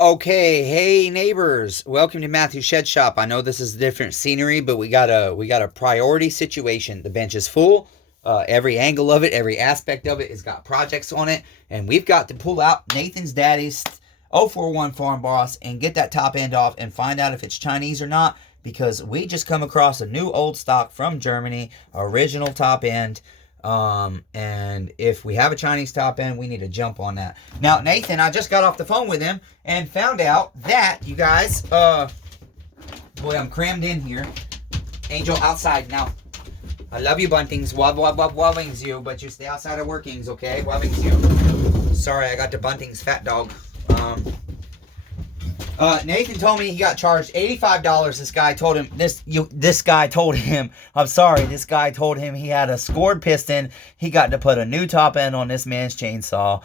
Okay, hey neighbors, welcome to Matthew's Shed Shop. I know this is different scenery, but we got a priority situation. The bench is full. Every angle of it, every aspect of it has got projects on it, and we've got to pull out Nathan's daddy's 041 Farm Boss and get that top end off and find out if it's Chinese or not, because we just come across a new old stock from Germany, original top end. And if we have a Chinese top end, we need to jump on that. Now, Nathan, I just got off the phone with him and found out that, you guys, boy, I'm crammed in here. Angel, outside now. I love you, buntings. Wubbings you, but you stay outside of workings, okay? Wubbings you. Sorry, I got the buntings, fat dog. Nathan told me he got charged $85. This guy told him this guy told him he had a scored piston. He got to put a new top end on this man's chainsaw.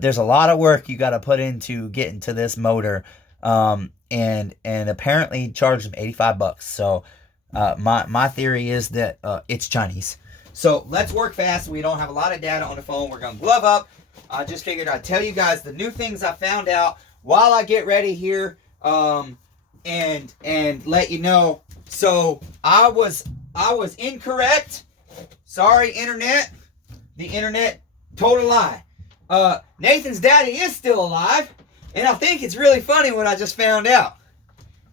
There's a lot of work you got to put into getting to this motor. And apparently he charged him $85. So my theory is that it's Chinese. So let's work fast. We don't have a lot of data on the phone. We're gonna glove up. I just figured I'd tell you guys the new things I found out while I get ready here, and let you know. So I was incorrect. Sorry, internet. The internet told a lie. Nathan's daddy is still alive, and I think it's really funny what I just found out.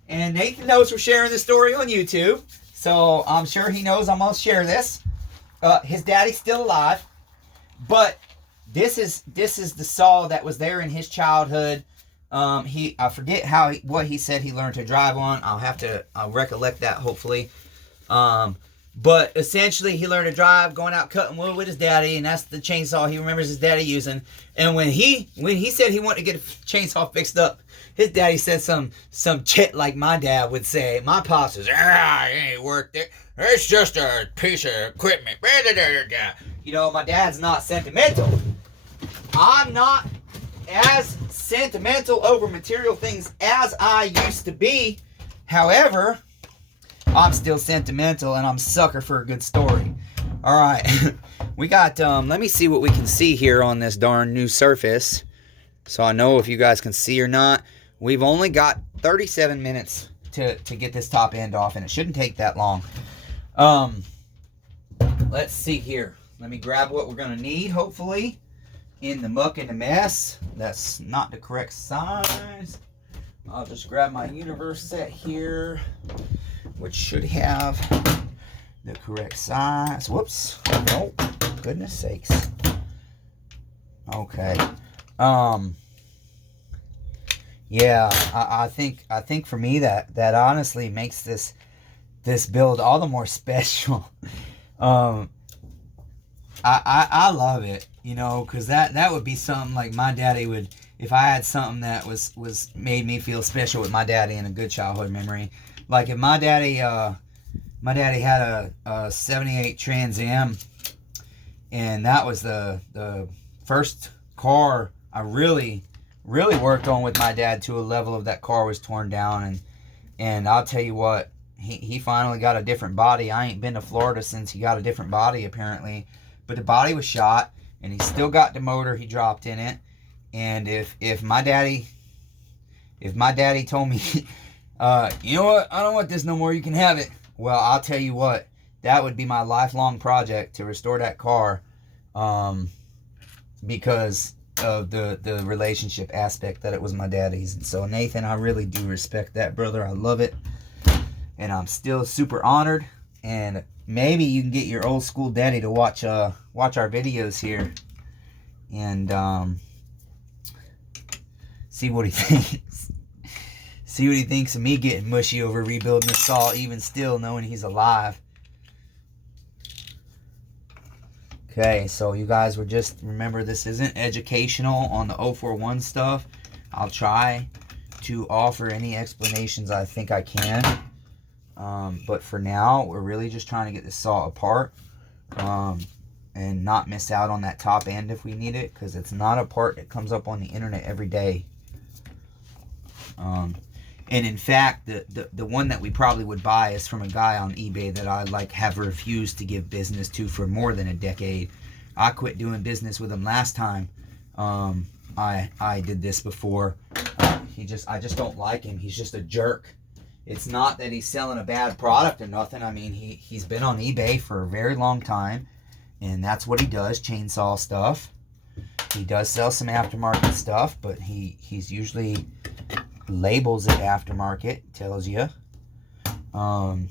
And Nathan knows we're sharing this story on YouTube, so I'm sure he knows I'm gonna share this. His daddy's still alive, but this is the saw that was there in his childhood. I forget what he said he learned to drive on. I'll recollect that hopefully. But essentially he learned to drive going out cutting wood with his daddy, and that's the chainsaw he remembers his daddy using. And when he said he wanted to get a chainsaw fixed up, his daddy said some shit like my dad would say. My pops says, it ain't work there. It's just a piece of equipment. You know, my dad's not sentimental. I'm not as sentimental over material things as I used to be. However, I'm still sentimental, and I'm a sucker for a good story. All right. We got, let me see what we can see here on this darn new surface, so I know if you guys can see or not. We've only got 37 minutes to get this top end off, and it shouldn't take that long. Let's see here. Let me grab what we're going to need, hopefully. In the muck and the mess. That's not the correct size. I'll just grab my universe set here, which should have the correct size. Whoops. Oh, goodness sakes. Okay. Yeah, I think for me that honestly makes this build all the more special. I love it, you know, because that would be something like my daddy would, if I had something that was made me feel special with my daddy and a good childhood memory. Like if my daddy had a 78 Trans Am, and that was the first car I really worked on with my dad to a level of that car was torn down, and I'll tell you what, he finally got a different body. I ain't been to Florida since he got a different body apparently. But the body was shot, and he still got the motor he dropped in it. And if my daddy told me, you know what, I don't want this no more, you can have it. Well, I'll tell you what, that would be my lifelong project to restore that car, because of the relationship aspect that it was my daddy's. And so Nathan, I really do respect that, brother. I love it, and I'm still super honored. And maybe you can get your old school daddy to watch our videos here, and see what he thinks. See what he thinks of me getting mushy over rebuilding the saw, even still knowing he's alive. Okay, so you guys would just remember, this isn't educational on the 041 stuff. I'll try to offer any explanations I think I can. But for now, we're really just trying to get this saw apart, and not miss out on that top end if we need it, because it's not a part that comes up on the internet every day. And in fact, the one that we probably would buy is from a guy on eBay that I have refused to give business to for more than a decade. I quit doing business with him last time I did this before. I just don't like him. He's just a jerk. It's not that he's selling a bad product or nothing. I mean, he's been on eBay for a very long time, and that's what he does, chainsaw stuff. He does sell some aftermarket stuff, but he's usually labels it aftermarket, tells you. And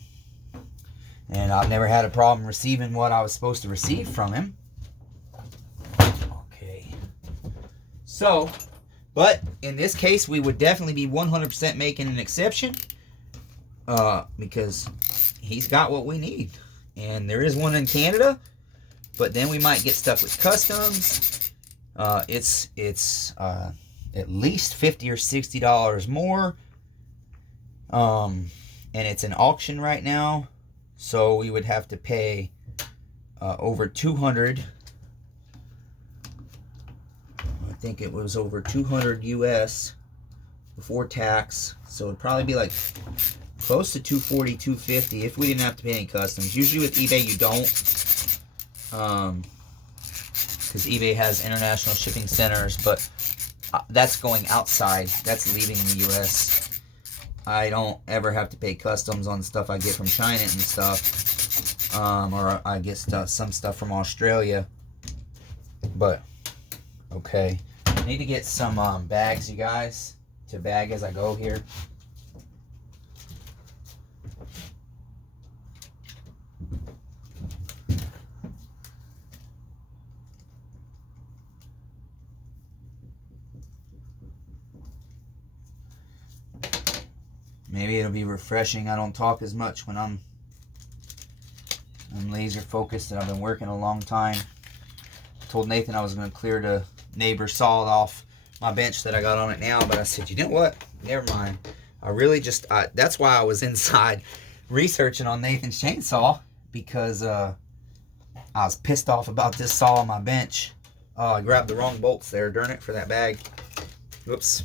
I've never had a problem receiving what I was supposed to receive from him. Okay. So, but in this case, we would definitely be 100% making an exception. Because he's got what we need. And there is one in Canada, but then we might get stuck with customs. It's at least $50 or $60 more. And it's an auction right now, so we would have to pay over $200. I think it was over $200 US before tax, so it'd probably be like close to $240, $250 if we didn't have to pay any customs. Usually with eBay you don't, because eBay has international shipping centers, but that's going outside. That's leaving the US. I don't ever have to pay customs on stuff I get from China and stuff, or I get some stuff from Australia. But okay, I need to get some bags, you guys, to bag as I go here. Maybe it'll be refreshing. I don't talk as much when I'm laser focused, and I've been working a long time. I told Nathan I was going to clear the neighbor's saw off my bench that I got on it now, but I said, you know what? Never mind. I really just, that's why I was inside researching on Nathan's chainsaw, because I was pissed off about this saw on my bench. I grabbed the wrong bolts there, darn it, for that bag. Whoops.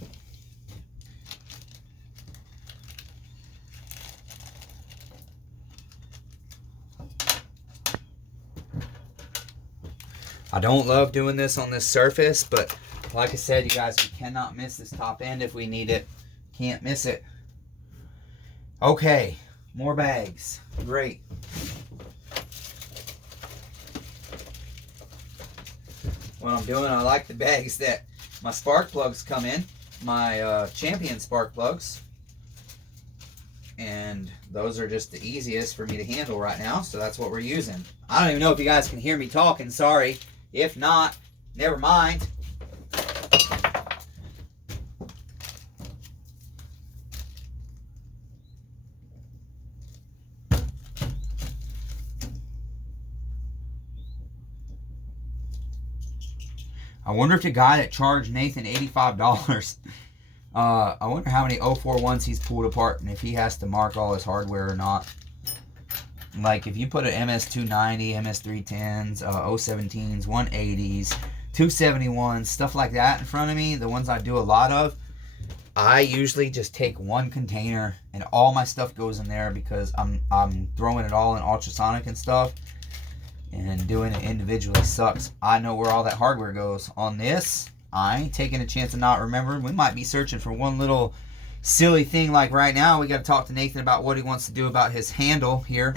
I don't love doing this on this surface, but like I said, you guys, we cannot miss this top end if we need it. Can't miss it. Okay, more bags. Great. What I'm doing, I like the bags that my spark plugs come in, my Champion spark plugs. And those are just the easiest for me to handle right now, so that's what we're using. I don't even know if you guys can hear me talking, sorry. If not, never mind. I wonder if the guy that charged Nathan $85, I wonder how many 041s he's pulled apart and if he has to mark all his hardware or not. Like if you put an MS290, MS310s, 017s, 180s, 271s, stuff like that in front of me, the ones I do a lot of, I usually just take one container and all my stuff goes in there, because I'm throwing it all in ultrasonic and stuff, and doing it individually sucks. I know where all that hardware goes. On this, I ain't taking a chance of not remembering. We might be searching for one little silly thing. Like right now, we got to talk to Nathan about what he wants to do about his handle here.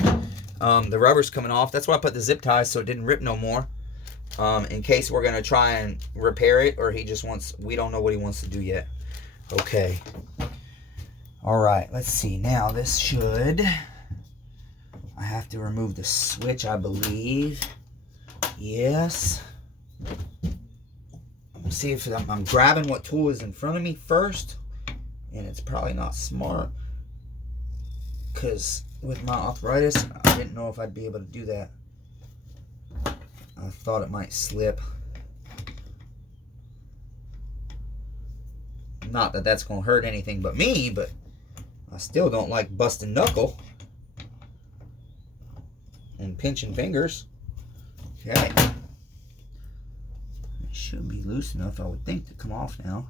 The rubber's coming off. That's why I put the zip ties so it didn't rip no more. In case we're going to try and repair it, or he just wants, we don't know what he wants to do yet. Okay. All right, let's see. Now this should, I have to remove the switch, I believe. Yes. Let's see if I'm grabbing what tool is in front of me first. And it's probably not smart, because with my arthritis, I didn't know if I'd be able to do that. I thought it might slip. Not that that's going to hurt anything but me, but I still don't like busting knuckle and pinching fingers. Okay. It should be loose enough, I would think, to come off now.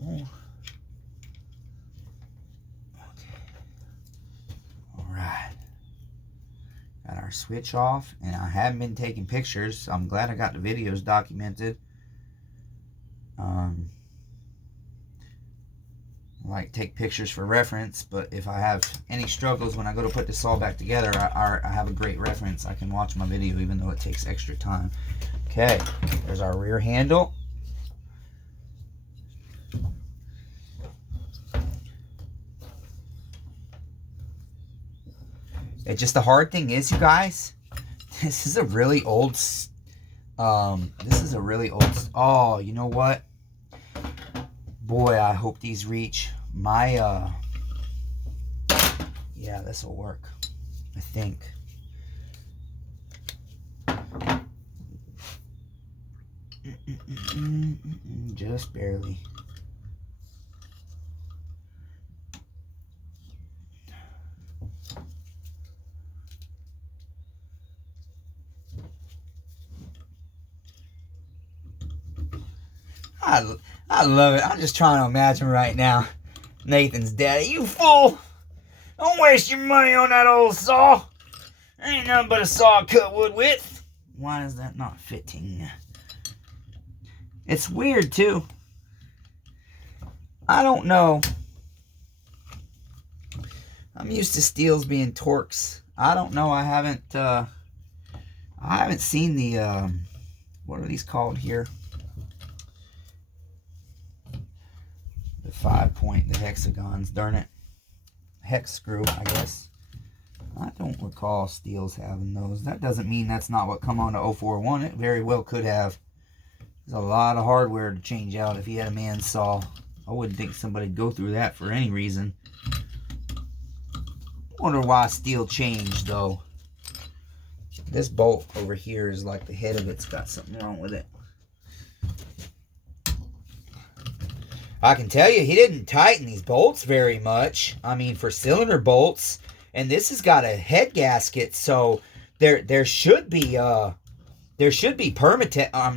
Okay. All right. our switch off, and I haven't been taking pictures, so I'm glad I got the videos documented. I like take pictures for reference, but if I have any struggles when I go to put this all back together, I have a great reference. I can watch my video even though it takes extra time. Okay, there's our rear handle. It's just the hard thing is, you guys, this is a really old, oh, you know what? Boy, I hope these reach my, yeah, this will work, I think. Just barely. I love it. I'm just trying to imagine right now. Nathan's daddy, you fool! Don't waste your money on that old saw. Ain't nothing but a saw cut wood with. Why is that not fitting? It's weird too. I don't know. I'm used to steels being Torx. I don't know. I haven't seen the what are these called here? The 5-point, the hexagons, darn it. Hex screw, I guess. I don't recall steels having those. That doesn't mean that's not what come on to 041. It very well could have. There's a lot of hardware to change out if you had a man saw. I wouldn't think somebody'd go through that for any reason. Wonder why steel changed though. This bolt over here is like the head of it's got something wrong with it. I can tell you, he didn't tighten these bolts very much. I mean, for cylinder bolts, and this has got a head gasket, so there should be Permatex,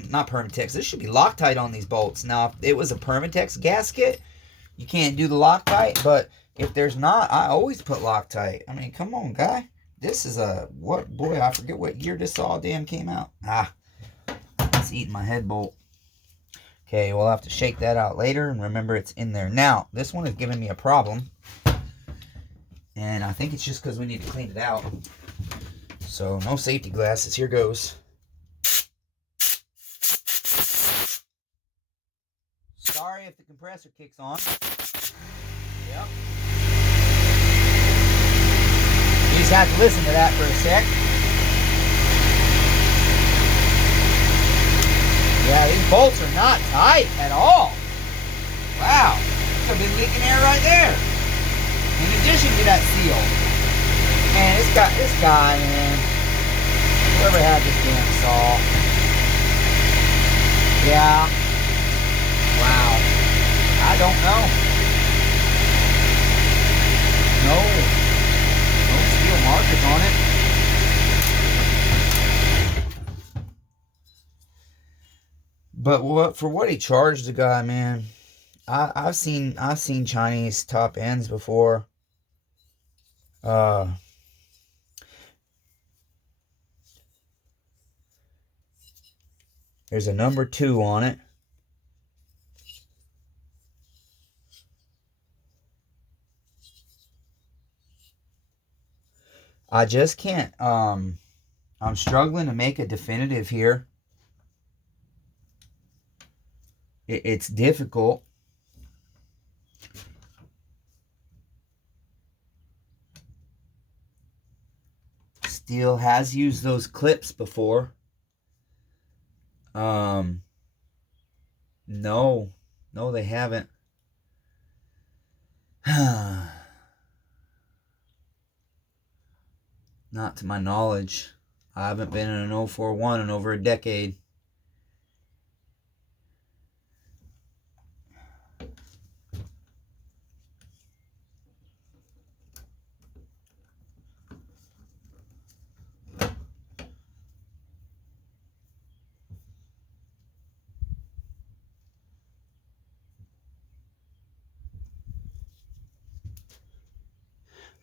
not Permatex. This should be Loctite on these bolts. Now, if it was a Permatex gasket, you can't do the Loctite, but if there's not, I always put Loctite. I mean, come on, guy. This is a what? Boy, I forget what year this all damn came out. It's eating my head bolt. Okay, we'll have to shake that out later, and remember it's in there. Now, this one is giving me a problem, and I think it's just because we need to clean it out. So, no safety glasses. Here goes. Sorry if the compressor kicks on. Yep. You just have to listen to that for a sec. Yeah, these bolts are not tight at all. Wow. Could have been leaking air right there. In addition to that seal. Man, this guy, man. Whoever had this damn saw. Yeah. Wow. I don't know. No steel markers on it. But for what he charged the guy, man, I've seen Chinese top ends before. There's a number 2 on it. I just can't, I'm struggling to make a definitive here. It's difficult. Steel has used those clips before. No, they haven't. Not to my knowledge. I haven't been in an 041 in over a decade.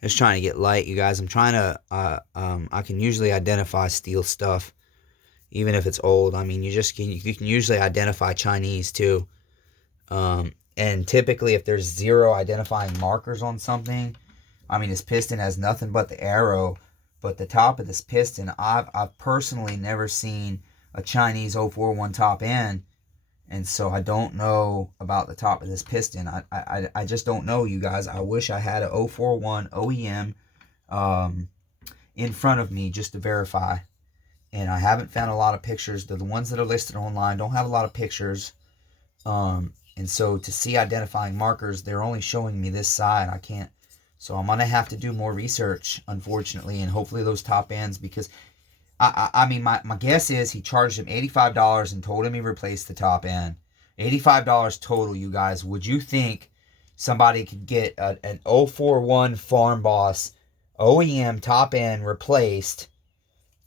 Just trying to get light, you guys. I'm trying to, I can usually identify STIHL stuff, even if it's old. I mean, you can usually identify Chinese too. And typically if there's 0 identifying markers on something, I mean, this piston has nothing but the arrow, but the top of this piston, I've personally never seen a Chinese 041 top end. And so I don't know about the top of this piston. I just don't know, you guys. I wish I had a 041 OEM in front of me just to verify. And I haven't found a lot of pictures. The ones that are listed online don't have a lot of pictures. And so to see identifying markers, they're only showing me this side. I can't. So I'm going to have to do more research, unfortunately. And hopefully those top ends, because I mean, my guess is he charged him $85 and told him he replaced the top end. $85 total, you guys. Would you think somebody could get an 041 FARMBOSS OEM top end replaced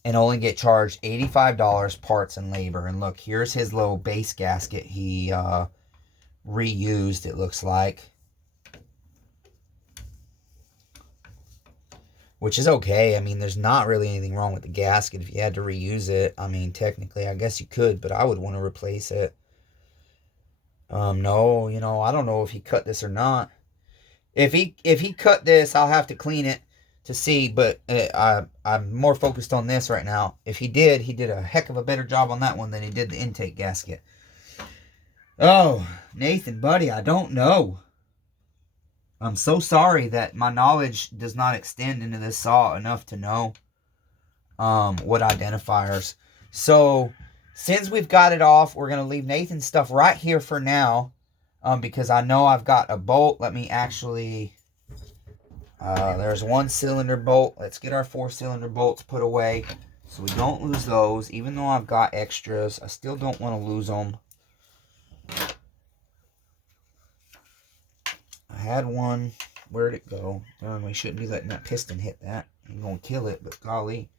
and only get charged $85 parts and labor? And look, here's his little base gasket he reused, it looks like. Which is okay. I mean, there's not really anything wrong with the gasket. If you had to reuse it, I mean, technically, I guess you could, but I would want to replace it. No, you know, I don't know if he cut this or not. If he cut this, I'll have to clean it to see, but I'm more focused on this right now. If he did a heck of a better job on that one than he did the intake gasket. Oh, Nathan, buddy, I don't know. I'm so sorry that my knowledge does not extend into this saw enough to know what identifiers. So, since we've got it off, we're going to leave Nathan's stuff right here for now. Because I know I've got a bolt. Let me actually... there's 1 cylinder bolt. Let's get our 4-cylinder bolts put away so we don't lose those. Even though I've got extras, I still don't want to lose them. I had one. Where'd it go? Darn, we shouldn't be letting that piston hit that. I'm going to kill it, but golly.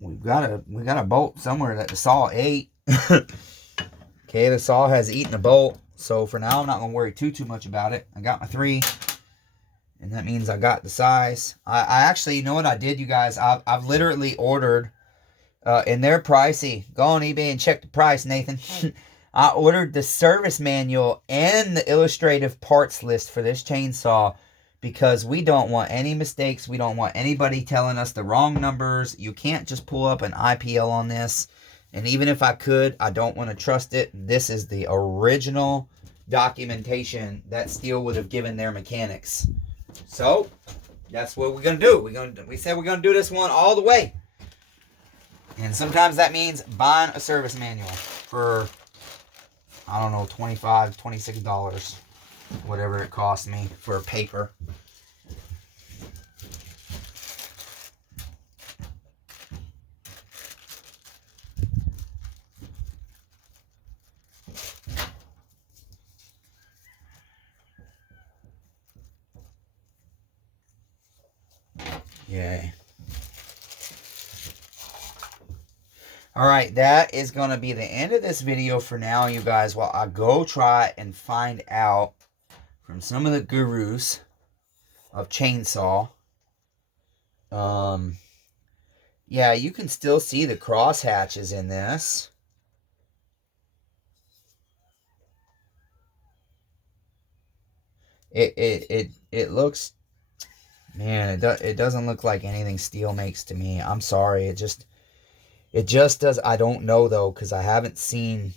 We got a bolt somewhere that the saw ate. Okay, the saw has eaten a bolt. So for now, I'm not going to worry too much about it. I got my 3. And that means I got the size. I actually, you know what I did, you guys? I've literally ordered, and they're pricey. Go on eBay and check the price, Nathan. I ordered the service manual and the illustrative parts list for this chainsaw because we don't want any mistakes. We don't want anybody telling us the wrong numbers. You can't just pull up an IPL on this. And even if I could, I don't want to trust it. This is the original documentation that STIHL would have given their mechanics. So, that's what we're going to do. We said we're going to do this one all the way. And sometimes that means buying a service manual for... I don't know, $25, $26, whatever it cost me for paper. Yay. Alright, that is going to be the end of this video for now, you guys, while I go try and find out from some of the gurus of chainsaw. Yeah, you can still see the cross hatches in this. It looks, man, it doesn't look like anything STIHL makes to me. I'm sorry, it just does. I don't know, though, because I haven't seen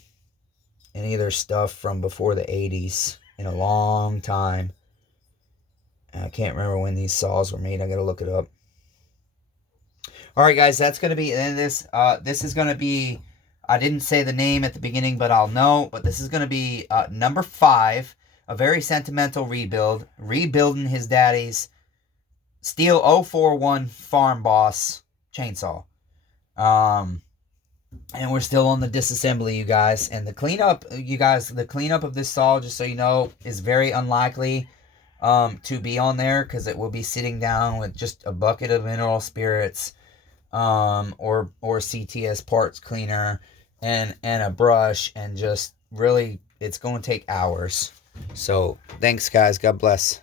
any of their stuff from before the 80s in a long time. I can't remember when these saws were made. I got to look it up. Alright, guys, that's going to be the end of this. This is going to be, I didn't say the name at the beginning, but I'll know. But this is going to be number 5, a very sentimental rebuild. Rebuilding his daddy's STIHL 041 FARMBOSS chainsaw. And we're still on the disassembly, you guys. And the cleanup, you guys, the cleanup of this saw, just so you know, is very unlikely to be on there, because it will be sitting down with just a bucket of mineral spirits, or CTS parts cleaner and a brush, and just really, it's going to take hours. So thanks, guys. God bless.